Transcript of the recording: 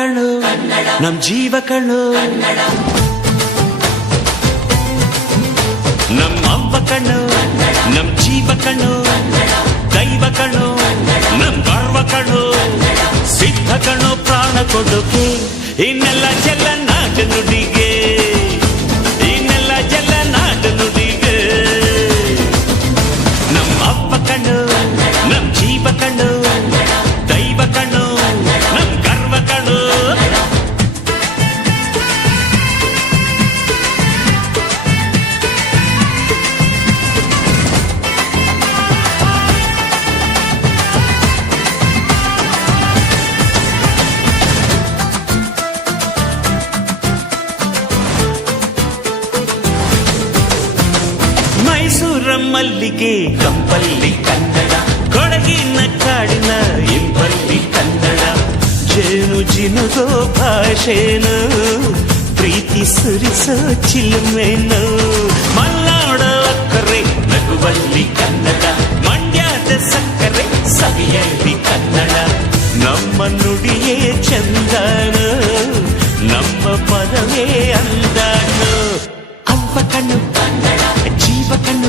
ಕಣ್ಣು ನಮ್ ಜೀವ ಕಣ್ಣು, ನಮ್ಮ ಅವ್ವ ಕಣ್ಣು ನಮ್ ಜೀವ ಕಣ್ಣು, ದೈವ ಕಣ್ಣು ನಮ್ ಗರ್ವ ಕಣ್ಣು, ಸಿದ್ಧ ಕಣ್ಣು ಪ್ರಾಣ ಕೊಡುಗೆ, ಇನ್ನೆಲ್ಲ ಚೆಲ್ಲ ನಾಟ ನುಡಿಗೆ, ಇನ್ನೆಲ್ಲ ಚೆಲ್ಲ ನಾಟ ನುಡಿಗೆ. ನಮ್ಮ ಅವ್ವ ಕಣ್ಣು ನಮ್ ಜೀವ ಕಣ್ಣು, ದೈವ ಕಣ್ಣು ನಮ್ ಗರ್ವ ಕಣ್ಣು. ಮೈಸೂರ ಮಲ್ಲಿಗೆ ಕಂಪಲ್ಲಿ ಕನ್ನಡ, ಕೊಡಗಿನ ಕಾಡಿನ ಇಂಪಲ್ಲಿ ಕನ್ನಡ, ಜೇನು ಜಿನುಗೋ ಭಾಷೆನು, ಪ್ರೀತಿ ಸುರಿಸೋ ಚಿಲುಮೆನು, ಮಲ್ನಾಡ ಅಕ್ಕರೆ ನಗುವಲ್ಲಿ ಕನ್ನಡ, ಮಂಡ್ಯದ ಸಕ್ಕರೆ ಸವಿಯಲ್ಲಿ ಕನ್ನಡ, ನಮ್ಮ ನುಡಿಯೇ ಚಂದನು, ನಮ್ಮ ಪದವೇ ಅಂದನು. ಅವ್ವ ಕಣ್ಣು ಜೀವ ಕಣ್ಣು